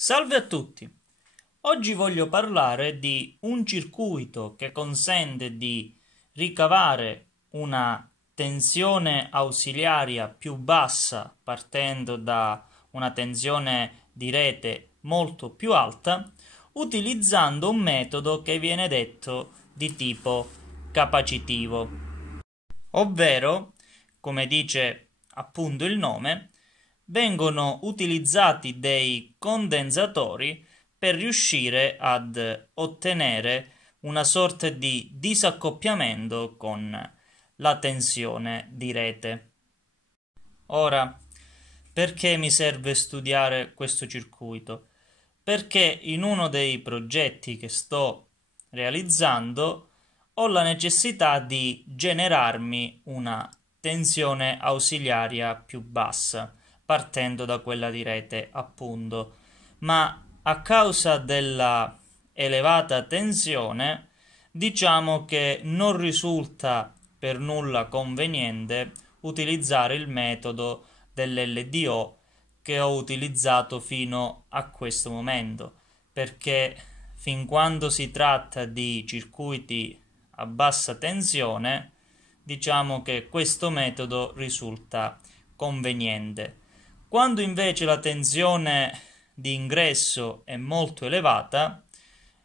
Salve a tutti! Oggi voglio parlare di un circuito che consente di ricavare una tensione ausiliaria più bassa partendo da una tensione di rete molto più alta utilizzando un metodo che viene detto di tipo capacitivo, ovvero, come dice appunto il nome, vengono utilizzati dei condensatori per riuscire ad ottenere una sorta di disaccoppiamento con la tensione di rete. Ora, perché mi serve studiare questo circuito? Perché in uno dei progetti che sto realizzando ho la necessità di generarmi una tensione ausiliaria più bassa, partendo da quella di rete, appunto. Ma a causa della elevata tensione, diciamo che non risulta per nulla conveniente utilizzare il metodo dell'LDO che ho utilizzato fino a questo momento, perché fin quando si tratta di circuiti a bassa tensione, diciamo che questo metodo risulta conveniente. Quando invece la tensione di ingresso è molto elevata,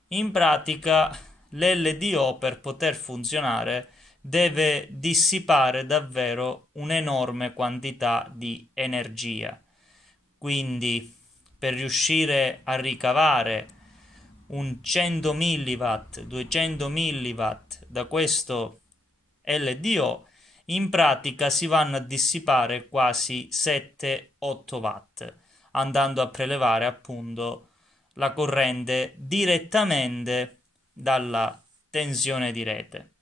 in pratica l'LDO per poter funzionare deve dissipare davvero un'enorme quantità di energia. Quindi per riuscire a ricavare un 100 mW, 200 mW da questo LDO, in pratica si vanno a dissipare quasi 7-8 watt, andando a prelevare appunto la corrente direttamente dalla tensione di rete.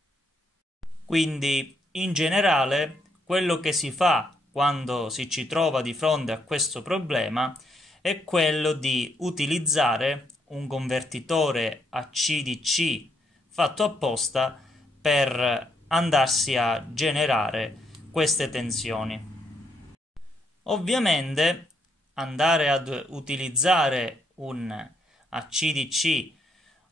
Quindi, in generale, quello che si fa quando si ci trova di fronte a questo problema è quello di utilizzare un convertitore AC/DC fatto apposta per andarsi a generare queste tensioni. Ovviamente andare ad utilizzare un AC/DC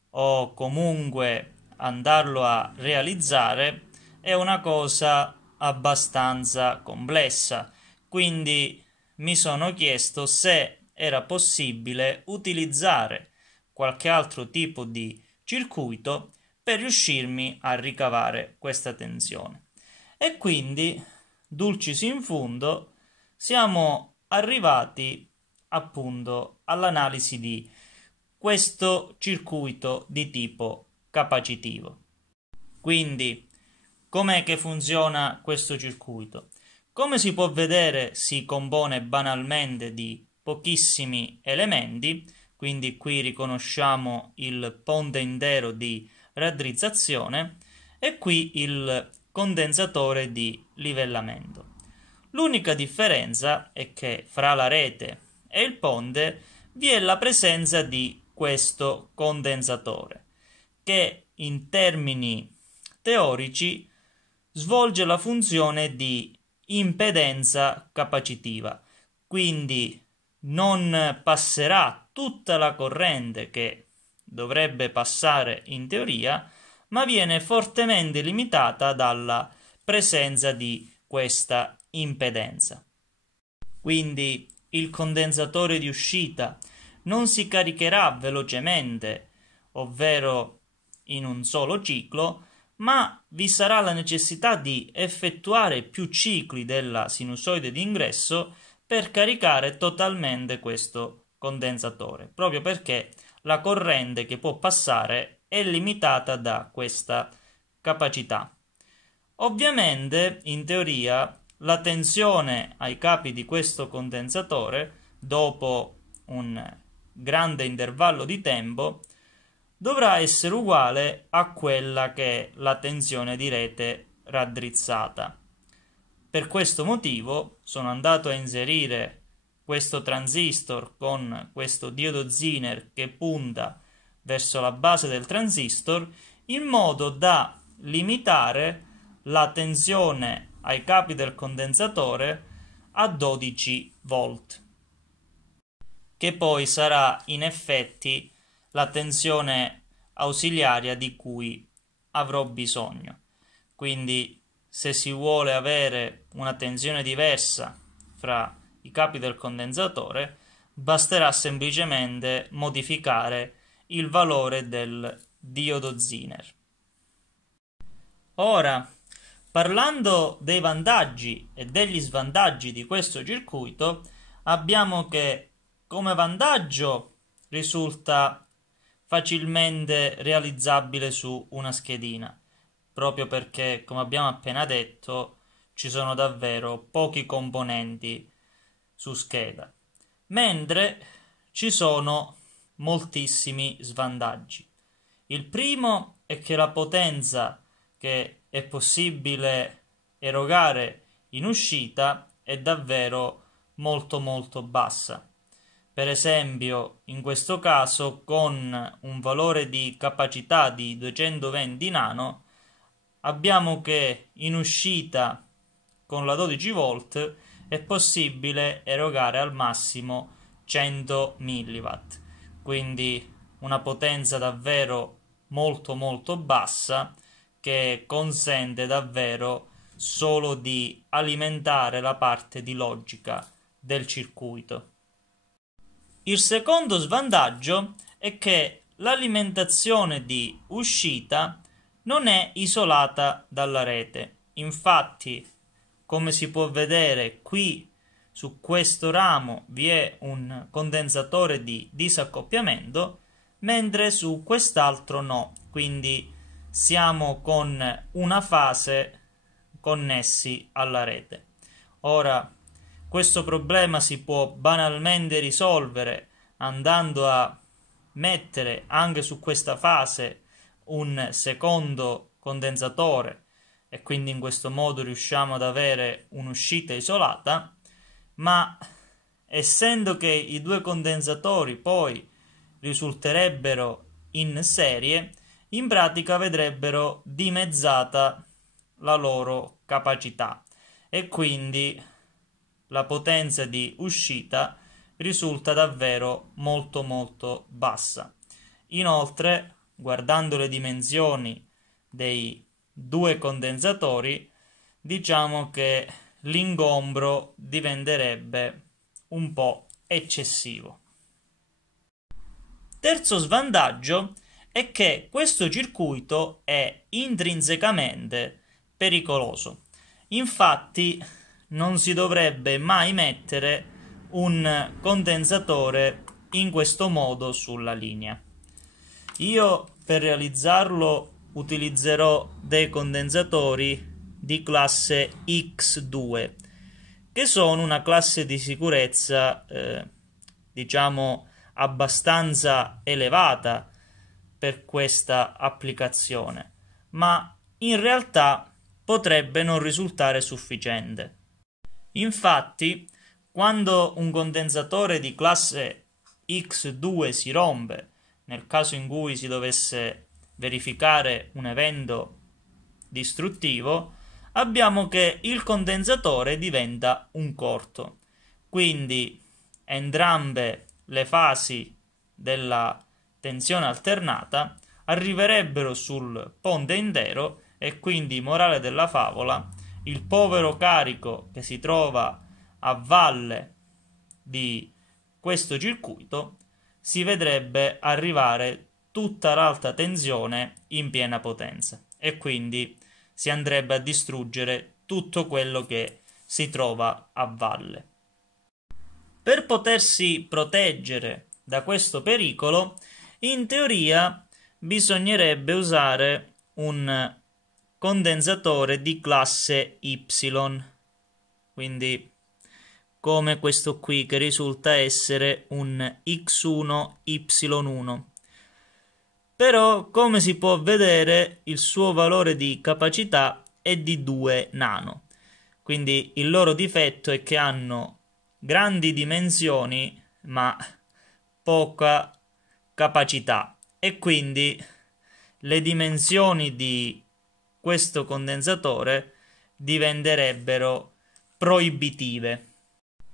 o comunque andarlo a realizzare è una cosa abbastanza complessa, quindi mi sono chiesto se era possibile utilizzare qualche altro tipo di circuito per riuscirmi a ricavare questa tensione. E quindi, dulcis in fundo, siamo arrivati appunto all'analisi di questo circuito di tipo capacitivo. Quindi, com'è che funziona questo circuito? Come si può vedere, si compone banalmente di pochissimi elementi, quindi qui riconosciamo il ponte intero di raddrizzazione e qui il condensatore di livellamento. L'unica differenza è che fra la rete e il ponte vi è la presenza di questo condensatore, che in termini teorici svolge la funzione di impedenza capacitiva, quindi non passerà tutta la corrente che dovrebbe passare in teoria, ma viene fortemente limitata dalla presenza di questa impedenza. Quindi il condensatore di uscita non si caricherà velocemente, ovvero in un solo ciclo, ma vi sarà la necessità di effettuare più cicli della sinusoide di ingresso per caricare totalmente questo condensatore, proprio perché la corrente che può passare è limitata da questa capacità. Ovviamente, in teoria, la tensione ai capi di questo condensatore, dopo un grande intervallo di tempo, dovrà essere uguale a quella che è la tensione di rete raddrizzata. Per questo motivo sono andato a inserire questo transistor con questo diodo Zener che punta verso la base del transistor in modo da limitare la tensione ai capi del condensatore a 12 volt. che poi sarà in effetti la tensione ausiliaria di cui avrò bisogno. Quindi se si vuole avere una tensione diversa fra i capi del condensatore, basterà semplicemente modificare il valore del diodo Zener. Ora, parlando dei vantaggi e degli svantaggi di questo circuito, abbiamo che come vantaggio risulta facilmente realizzabile su una schedina, proprio perché, come abbiamo appena detto, ci sono davvero pochi componenti su scheda, mentre ci sono moltissimi svantaggi. Il primo è che la potenza che è possibile erogare in uscita è davvero molto bassa. Per esempio, in questo caso, con un valore di capacità di 220 nano, abbiamo che in uscita con la 12 volt è possibile erogare al massimo 100 mW, quindi una potenza davvero molto bassa che consente davvero solo di alimentare la parte di logica del circuito. Il secondo svantaggio è che l'alimentazione di uscita non è isolata dalla rete. Infatti, come si può vedere qui su questo ramo vi è un condensatore di disaccoppiamento, mentre su quest'altro no, quindi siamo con una fase connessi alla rete. Ora, questo problema si può banalmente risolvere andando a mettere anche su questa fase un secondo condensatore e quindi in questo modo riusciamo ad avere un'uscita isolata, ma essendo che i due condensatori poi risulterebbero in serie, in pratica vedrebbero dimezzata la loro capacità e quindi la potenza di uscita risulta davvero molto bassa. Inoltre, guardando le dimensioni dei due condensatori, diciamo che l'ingombro diventerebbe un po' eccessivo. Terzo svantaggio è che questo circuito è intrinsecamente pericoloso. Infatti, non si dovrebbe mai mettere un condensatore in questo modo sulla linea. Io per realizzarlo utilizzerò dei condensatori di classe X2, che sono una classe di sicurezza diciamo abbastanza elevata per questa applicazione, ma in realtà potrebbe non risultare sufficiente. Infatti, quando un condensatore di classe X2 si rompe, nel caso in cui si dovesse verificare un evento distruttivo, abbiamo che il condensatore diventa un corto. Quindi entrambe le fasi della tensione alternata arriverebbero sul ponte intero e quindi, morale della favola, il povero carico che si trova a valle di questo circuito si vedrebbe arrivare tutta l'alta tensione in piena potenza e quindi si andrebbe a distruggere tutto quello che si trova a valle. Per potersi proteggere da questo pericolo, in teoria bisognerebbe usare un condensatore di classe Y, quindi come questo qui che risulta essere un X1Y1. Però, come si può vedere, il suo valore di capacità è di 2 nano. Quindi il loro difetto è che hanno grandi dimensioni ma poca capacità e quindi le dimensioni di questo condensatore diventerebbero proibitive.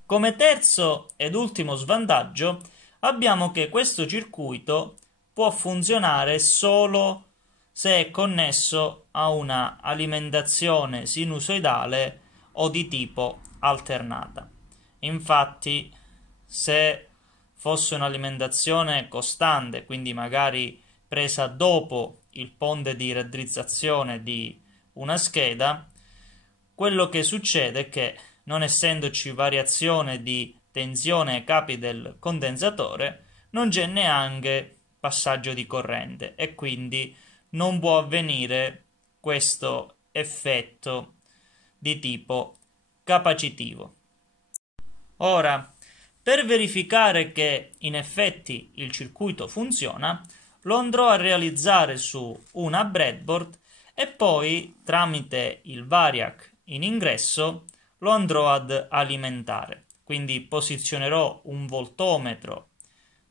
Come terzo ed ultimo svantaggio abbiamo che questo circuito può funzionare solo se è connesso a una alimentazione sinusoidale o di tipo alternata. Infatti, se fosse un'alimentazione costante, quindi magari presa dopo il ponte di raddrizzazione di una scheda, quello che succede è che, non essendoci variazione di tensione ai capi del condensatore, non c'è neanche passaggio di corrente e quindi non può avvenire questo effetto di tipo capacitivo. Ora, per verificare che in effetti il circuito funziona, lo andrò a realizzare su una breadboard e poi tramite il variac in ingresso lo andrò ad alimentare. Quindi posizionerò un voltometro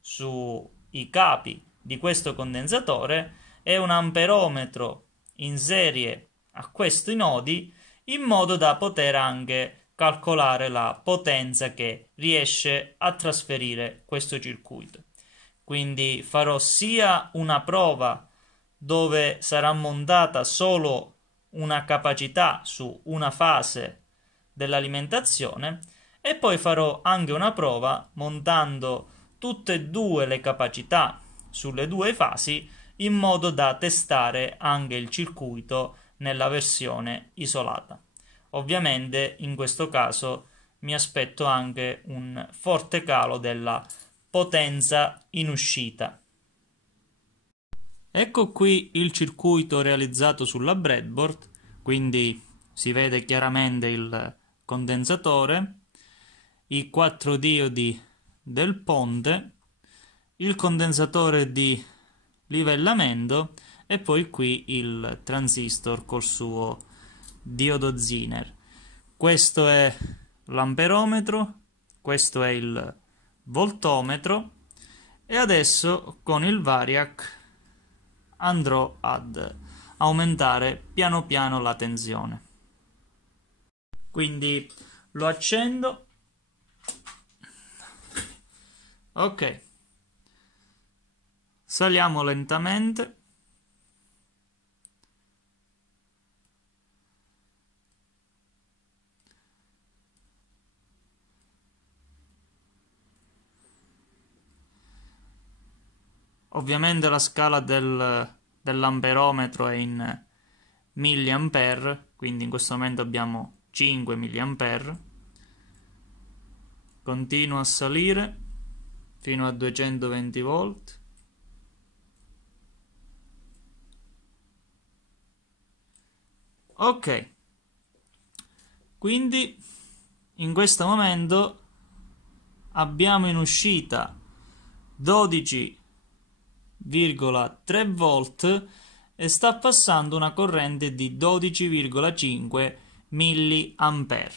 sui capi di questo condensatore e un amperometro in serie a questi nodi, in modo da poter anche calcolare la potenza che riesce a trasferire questo circuito. Quindi farò sia una prova dove sarà montata solo una capacità su una fase dell'alimentazione e poi farò anche una prova montando tutte e due le capacità sulle due fasi, in modo da testare anche il circuito nella versione isolata. Ovviamente in questo caso mi aspetto anche un forte calo della potenza in uscita. Ecco qui il circuito realizzato sulla breadboard, quindi si vede chiaramente il condensatore, i 4 diodi del ponte, il condensatore di livellamento e poi qui il transistor col suo diodo Zener. Questo è l'amperometro, questo è il voltometro e adesso con il variac andrò ad aumentare piano piano la tensione. Quindi lo accendo. Ok. Saliamo lentamente. Ovviamente la scala dell'amperometro è in milliampere, quindi in questo momento abbiamo 5 milliampere. Continua a salire fino a 220 volt. Ok, quindi in questo momento abbiamo in uscita 12,3 volt e sta passando una corrente di 12,5 milliampere,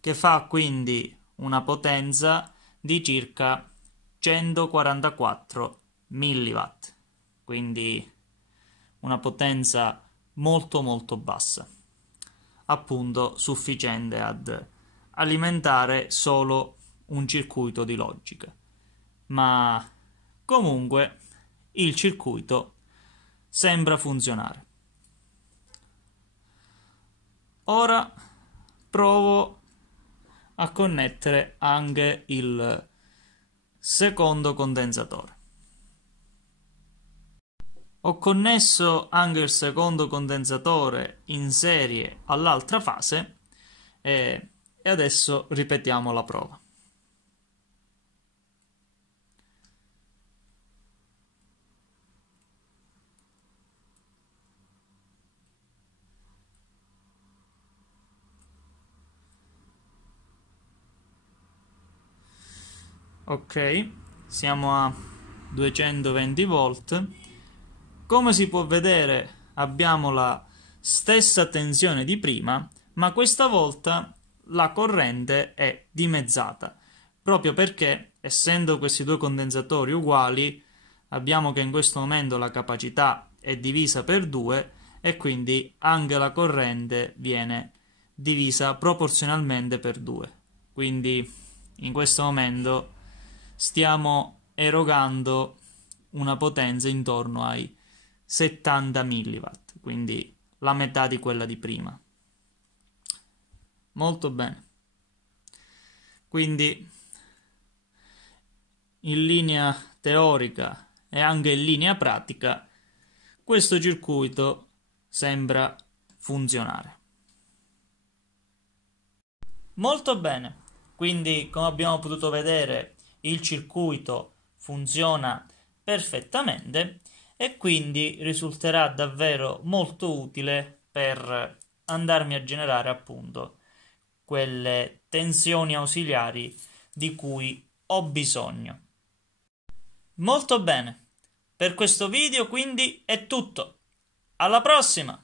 che fa quindi una potenza di circa 144 milliwatt, quindi una potenza molto bassa, appunto sufficiente ad alimentare solo un circuito di logica, ma comunque il circuito sembra funzionare. Ora provo a connettere anche il secondo condensatore. Ho connesso anche il secondo condensatore in serie all'altra fase e adesso ripetiamo la prova. Ok, siamo a 220 volt. Come si può vedere abbiamo la stessa tensione di prima, ma questa volta la corrente è dimezzata, proprio perché, essendo questi due condensatori uguali, abbiamo che in questo momento la capacità è divisa per 2 e quindi anche la corrente viene divisa proporzionalmente per 2. Quindi in questo momento stiamo erogando una potenza intorno ai 70 mW, quindi la metà di quella di prima. Molto bene. Quindi in linea teorica e anche in linea pratica questo circuito sembra funzionare. Molto bene. Quindi, come abbiamo potuto vedere, il circuito funziona perfettamente e quindi risulterà davvero molto utile per andarmi a generare appunto quelle tensioni ausiliari di cui ho bisogno. Molto bene. Per questo video quindi è tutto. Alla prossima!